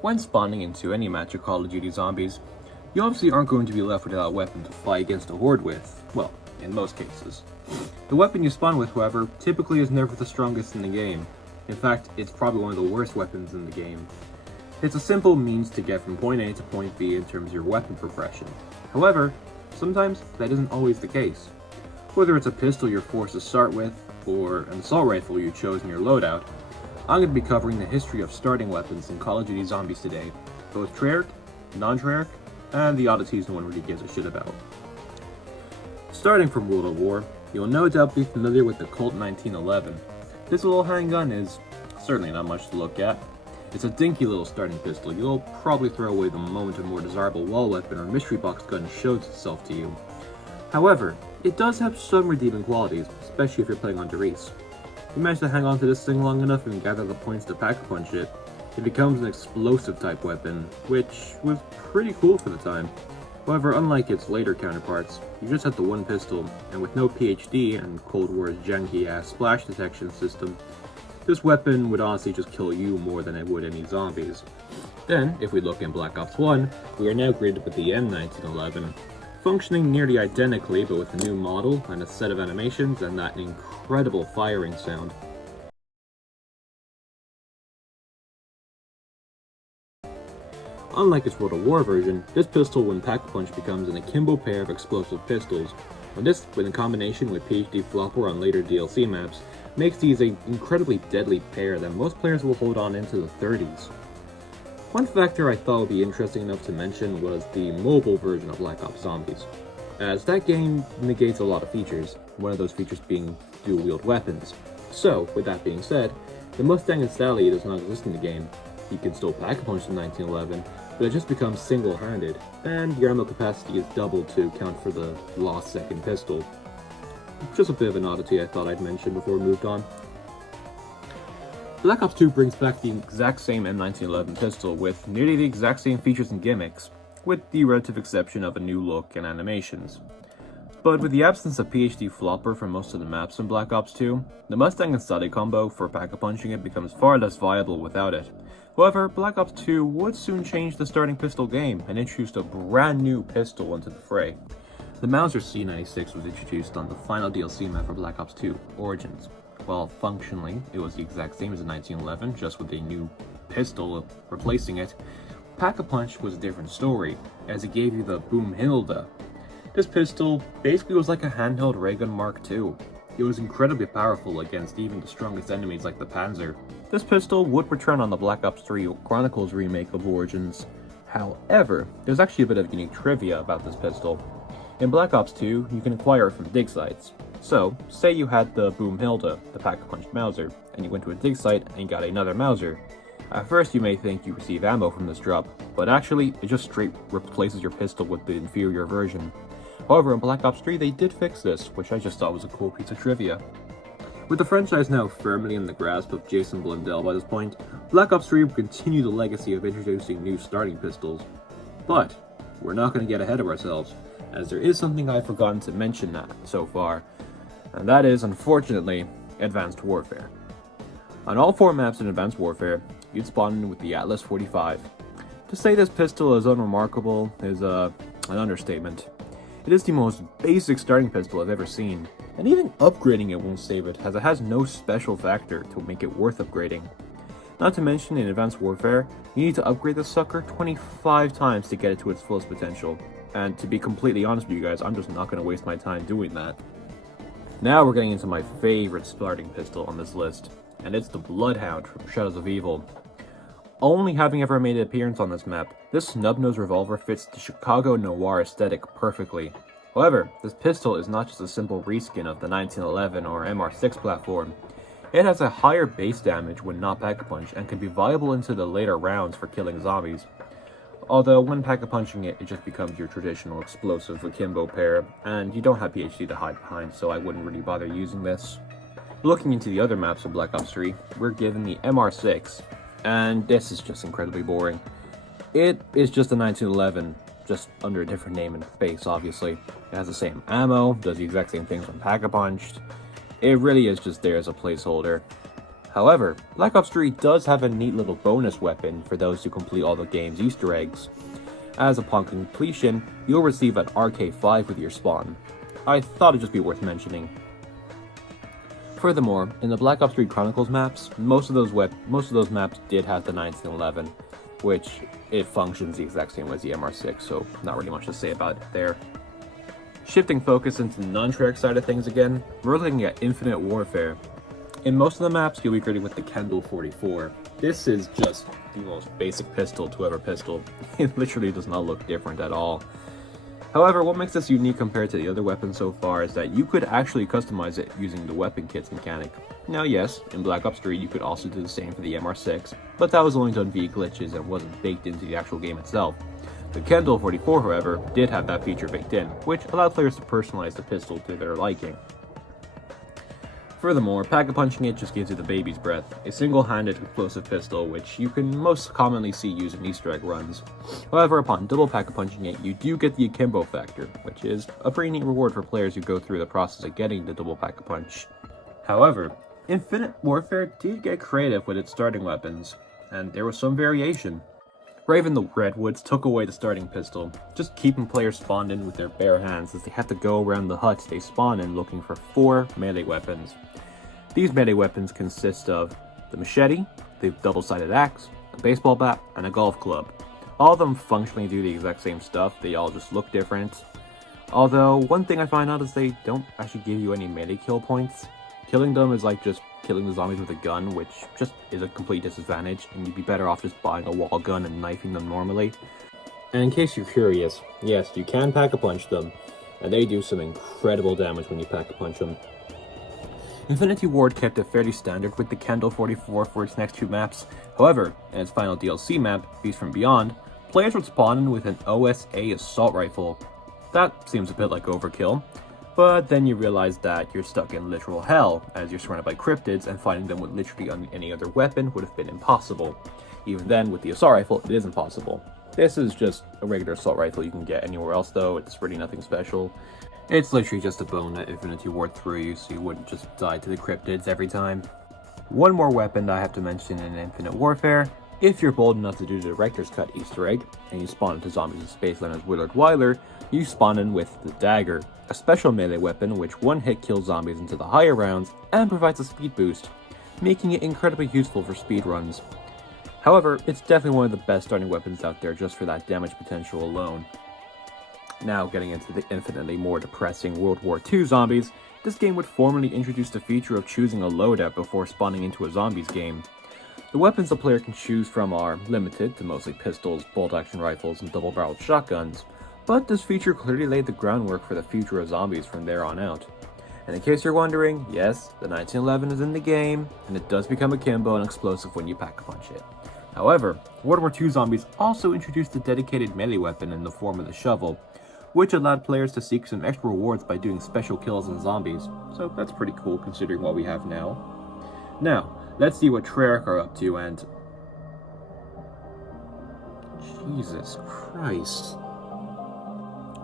When spawning into any match of Call of Duty Zombies, you obviously aren't going to be left without a weapon to fight against a horde with, well, in most cases. The weapon you spawn with, however, typically is never the strongest in the game. In fact, it's probably one of the worst weapons in the game. It's a simple means to get from point A to point B in terms of your weapon progression. However, sometimes that isn't always the case. Whether it's a pistol you're forced to start with, or an assault rifle you chose in your loadout, I'm going to be covering the history of starting weapons in Call of Duty Zombies today, both Treyarch, non-Treyarch, and the oddities no one really gives a shit about. Starting from World of War, you'll no doubt be familiar with the Colt 1911. This little handgun is certainly not much to look at. It's a dinky little starting pistol you'll probably throw away the moment a more desirable wall weapon or mystery box gun shows itself to you. However, it does have some redeeming qualities, especially if you're playing on Derice. If you manage to hang on to this thing long enough and gather the points to pack-a-punch it, it becomes an explosive type weapon, which was pretty cool for the time. However, unlike its later counterparts, you just have the one pistol, and with no PhD and Cold War's janky-ass splash detection system, this weapon would honestly just kill you more than it would any zombies. Then, if we look in Black Ops 1, we are now greeted with the M1911, functioning nearly identically but with a new model and a set of animations and that incredible firing sound. Unlike its World of War version, this pistol when pack-a-punch becomes an akimbo pair of explosive pistols, and this, in combination with PhD Flopper on later DLC maps, makes these an incredibly deadly pair that most players will hold on into the 30s. One factor I thought would be interesting enough to mention was the mobile version of Black Ops Zombies, as that game negates a lot of features, one of those features being dual-wield weapons. So, with that being said, the Mustang and Sally does not exist in the game. You can still pack-a-punch in 1911, but it just becomes single-handed, and your ammo capacity is doubled to account for the lost second pistol. Just a bit of an oddity I thought I'd mention before we moved on. Black Ops 2 brings back the exact same M1911 pistol with nearly the exact same features and gimmicks, with the relative exception of a new look and animations. But with the absence of PhD Flopper for most of the maps in Black Ops 2, the Mustang and Sally combo for pack-a-punching it becomes far less viable without it. However, Black Ops 2 would soon change the starting pistol game and introduced a brand new pistol into the fray. The Mauser C96 was introduced on the final DLC map for Black Ops 2, Origins. While functionally, it was the exact same as the 1911, just with a new pistol replacing it, Pack-a-Punch was a different story, as it gave you the Boomhilda. This pistol basically was like a handheld ray gun Mark II. It was incredibly powerful against even the strongest enemies like the Panzer. This pistol would return on the Black Ops 3 Chronicles remake of Origins. However, there's actually a bit of unique trivia about this pistol. In Black Ops 2, you can acquire it from dig sites. So, say you had the Boomhilda, the pack-a-punch Mauser, and you went to a dig site and you got another Mauser. At first you may think you receive ammo from this drop, but actually it just straight replaces your pistol with the inferior version. However, in Black Ops 3 they did fix this, which I just thought was a cool piece of trivia. With the franchise now firmly in the grasp of Jason Blundell by this point, Black Ops 3 will continue the legacy of introducing new starting pistols. But, we're not going to get ahead of ourselves, as there is something I've forgotten to mention so far, and that is, unfortunately, Advanced Warfare. On all 4 maps in Advanced Warfare, you'd spawn with the Atlas 45. To say this pistol is unremarkable is an understatement. It is the most basic starting pistol I've ever seen, and even upgrading it won't save it, as it has no special factor to make it worth upgrading. Not to mention, in Advanced Warfare, you need to upgrade this sucker 25 times to get it to its fullest potential, and to be completely honest with you guys, I'm just not going to waste my time doing that. Now we're getting into my favorite starting pistol on this list, and it's the Bloodhound from Shadows of Evil. Only having ever made an appearance on this map, this snub-nosed revolver fits the Chicago noir aesthetic perfectly. However, this pistol is not just a simple reskin of the 1911 or MR6 platform. It has a higher base damage when not pack-a-punch and can be viable into the later rounds for killing zombies. Although when pack-a-punching it, it just becomes your traditional explosive akimbo pair, and you don't have PhD to hide behind, so I wouldn't really bother using this. Looking into the other maps of Black Ops 3, we're given the MR6, and this is just incredibly boring. It is just a 1911, just under a different name and face, obviously. It has the same ammo, does the exact same things when pack-a-punched. It really is just there as a placeholder. However, Black Ops 3 does have a neat little bonus weapon for those who complete all the game's Easter eggs, as upon completion, you'll receive an RK5 with your spawn. I thought it'd just be worth mentioning. Furthermore, in the Black Ops 3 Chronicles maps, most of those maps did have the 1911, which it functions the exact same as the MR6, so not really much to say about it there. Shifting focus into the non-Treyarch side of things again, we're looking at Infinite Warfare. In most of the maps, you'll be greeted with the Kendall 44. This is just the most basic pistol to ever pistol. It literally does not look different at all. However, what makes this unique compared to the other weapons so far is that you could actually customize it using the weapon kits mechanic. Now yes, in Black Ops 3 you could also do the same for the MR6, but that was only done via glitches and wasn't baked into the actual game itself. The Kendall 44, however, did have that feature baked in, which allowed players to personalize the pistol to their liking. Furthermore, pack-a-punching it just gives you the baby's breath, a single-handed explosive pistol which you can most commonly see used in Easter egg runs. However, upon double pack-a-punching it, you do get the akimbo factor, which is a pretty neat reward for players who go through the process of getting the double pack-a-punch. However, Infinite Warfare did get creative with its starting weapons, and there was some variation. Raven the Redwoods took away the starting pistol, just keeping players spawned in with their bare hands as they have to go around the huts they spawn in looking for 4 melee weapons. These melee weapons consist of the machete, the double-sided axe, a baseball bat, and a golf club. All of them functionally do the exact same stuff, they all just look different. Although, one thing I find out is they don't actually give you any melee kill points. Killing them is like just killing the zombies with a gun, which just is a complete disadvantage, and you'd be better off just buying a wall gun and knifing them normally. And in case you're curious, yes, you can pack-a-punch them, and they do some incredible damage when you pack-a-punch them. Infinity Ward kept it fairly standard with the Kendall 44 for its next 2 maps. However, in its final DLC map, Beast from Beyond, players would spawn in with an OSA assault rifle. That seems a bit like overkill. But then you realize that you're stuck in literal hell, as you're surrounded by cryptids, and finding them with literally any other weapon would have been impossible. Even then, with the assault rifle, it is impossible. This is just a regular assault rifle you can get anywhere else though, it's really nothing special. It's literally just a bone that Infinity Ward threw you, so you wouldn't just die to the cryptids every time. One more weapon that I have to mention in Infinite Warfare. If you're bold enough to do the Director's Cut Easter egg, and you spawn into Zombies in Spaceland as Willard Wyler, you spawn in with the Dagger, a special melee weapon which one hit kills zombies into the higher rounds and provides a speed boost, making it incredibly useful for speedruns. However, it's definitely one of the best starting weapons out there just for that damage potential alone. Now getting into the infinitely more depressing World War II zombies, this game would formally introduce the feature of choosing a loadout before spawning into a zombies game. The weapons the player can choose from are limited to mostly pistols, bolt-action rifles, and double-barreled shotguns, but this feature clearly laid the groundwork for the future of zombies from there on out. And in case you're wondering, yes, the 1911 is in the game, and it does become akimbo and explosive when you pack-a-punch it. However, World War II zombies also introduced a dedicated melee weapon in the form of the shovel, which allowed players to seek some extra rewards by doing special kills on zombies, so that's pretty cool considering what we have now. Now, let's see what Treyarch are up to, and... Jesus Christ.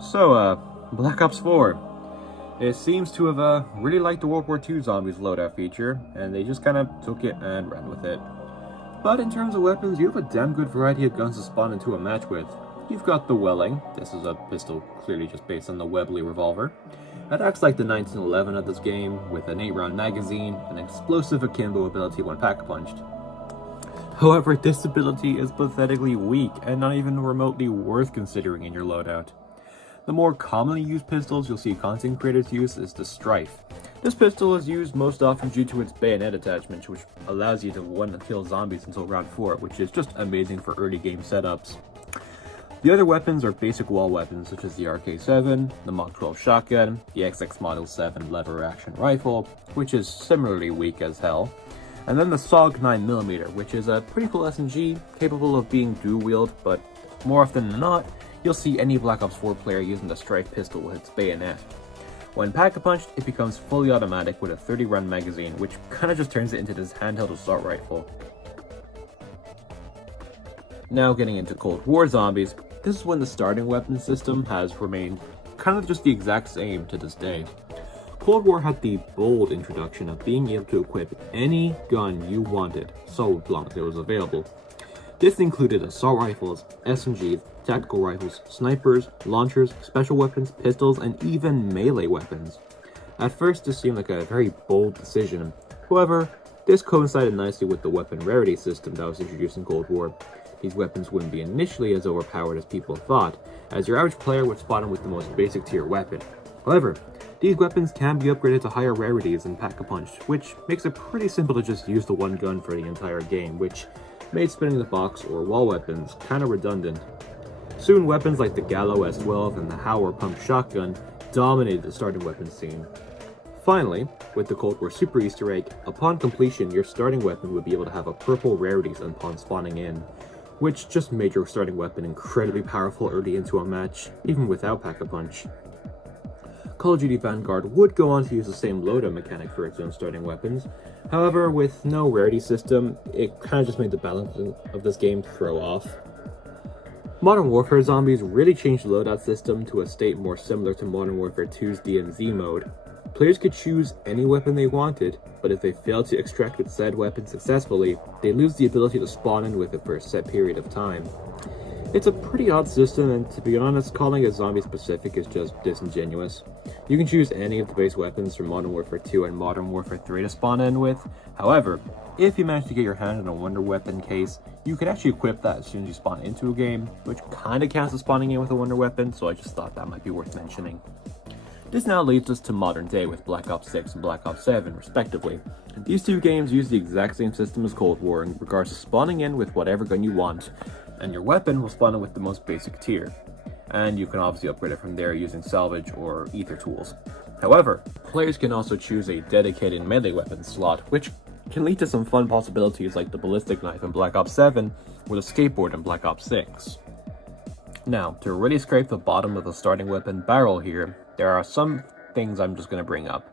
So, Black Ops 4. It seems to have really liked the World War II Zombies loadout feature, and they just kind of took it and ran with it. But in terms of weapons, you have a damn good variety of guns to spawn into a match with. You've got the Welling. This is a pistol clearly just based on the Webley revolver. It acts like the 1911 of this game, with an 8-round magazine, and explosive akimbo ability when pack-punched. However, this ability is pathetically weak, and not even remotely worth considering in your loadout. The more commonly used pistols you'll see content creators use is the Strife. This pistol is used most often due to its bayonet attachment, which allows you to one-kill zombies until round 4, which is just amazing for early game setups. The other weapons are basic wall weapons such as the RK7, the Mach 12 shotgun, the XX Model 7 lever-action rifle, which is similarly weak as hell, and then the SOG 9mm, which is a pretty cool SMG capable of being dual-wield, but more often than not, you'll see any Black Ops 4 player using the Strife pistol with its bayonet. When pack-a-punched, it becomes fully automatic with a 30-round magazine, which kinda just turns it into this handheld assault rifle. Now getting into Cold War Zombies, this is when the starting weapon system has remained kind of just the exact same to this day. Cold War had the bold introduction of being able to equip any gun you wanted, so long as it was available. This included assault rifles, SMGs, tactical rifles, snipers, launchers, special weapons, pistols, and even melee weapons. At first, this seemed like a very bold decision. However, this coincided nicely with the weapon rarity system that was introduced in Cold War. These weapons wouldn't be initially as overpowered as people thought, as your average player would spawn in with the most basic tier weapon. However, these weapons can be upgraded to higher rarities than Pack-a-Punch, which makes it pretty simple to just use the one gun for the entire game, which made spinning the box or wall weapons kinda redundant. Soon, weapons like the Gallo S12 and the Hauer pump shotgun dominated the starting weapon scene. Finally, with the Cold War Super Easter egg, upon completion, your starting weapon would be able to have a purple rarities upon spawning in, which just made your starting weapon incredibly powerful early into a match, even without Pack-a-Punch. Call of Duty Vanguard would go on to use the same loadout mechanic for its own starting weapons. However, with no rarity system, it kinda just made the balance of this game throw off. Modern Warfare Zombies really changed the loadout system to a state more similar to Modern Warfare 2's DMZ mode. Players could choose any weapon they wanted, but if they failed to extract with said weapon successfully, they lose the ability to spawn in with it for a set period of time. It's a pretty odd system, and to be honest, calling it zombie specific is just disingenuous. You can choose any of the base weapons from Modern Warfare 2 and Modern Warfare 3 to spawn in with. However, if you manage to get your hand on a Wonder Weapon case, you can actually equip that as soon as you spawn into a game, which kinda counts as spawning in with a Wonder Weapon, so I just thought that might be worth mentioning. This now leads us to modern day with Black Ops 6 and Black Ops 7, respectively. These two games use the exact same system as Cold War in regards to spawning in with whatever gun you want, and your weapon will spawn in with the most basic tier. And you can obviously upgrade it from there using salvage or ether tools. However, players can also choose a dedicated melee weapon slot, which can lead to some fun possibilities like the ballistic knife in Black Ops 7 or the skateboard in Black Ops 6. Now, to really scrape the bottom of the starting weapon barrel here, there are some things I'm just going to bring up.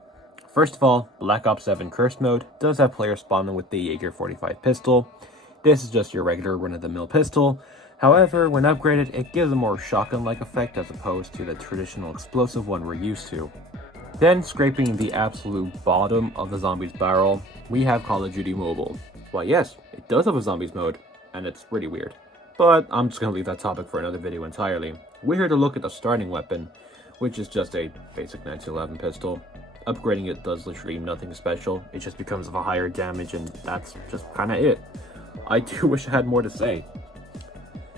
First of all, Black Ops 7 Curse Mode does have players spawning with the Jaeger 45 pistol. This is just your regular run-of-the-mill pistol. However, when upgraded, it gives a more shotgun-like effect as opposed to the traditional explosive one we're used to. Then, scraping the absolute bottom of the Zombies barrel, we have Call of Duty Mobile. Why yes, it does have a Zombies mode, and it's really weird. But I'm just going to leave that topic for another video entirely. We're here to look at the starting weapon, which is just a basic 1911 pistol. Upgrading it does literally nothing special, it just becomes of a higher damage, and that's just kinda it. I do wish I had more to say.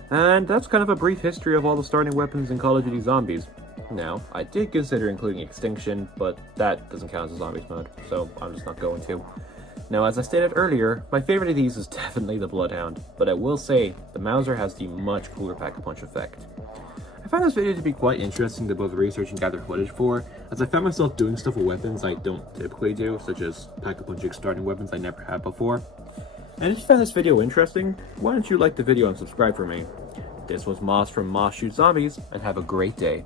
And that's kind of a brief history of all the starting weapons in Call of Duty Zombies. Now, I did consider including Extinction, but that doesn't count as a Zombies mode, so I'm just not going to. Now, as I stated earlier, my favorite of these is definitely the Bloodhound, but I will say, the Mauser has the much cooler Pack-a-Punch effect. I found this video to be quite interesting to both research and gather footage for, as I found myself doing stuff with weapons I don't typically do, such as Pack-a-Punch starting weapons I never had before. And if you found this video interesting, why don't you like the video and subscribe for me? This was Moss from Moss Shoots Zombies, and have a great day.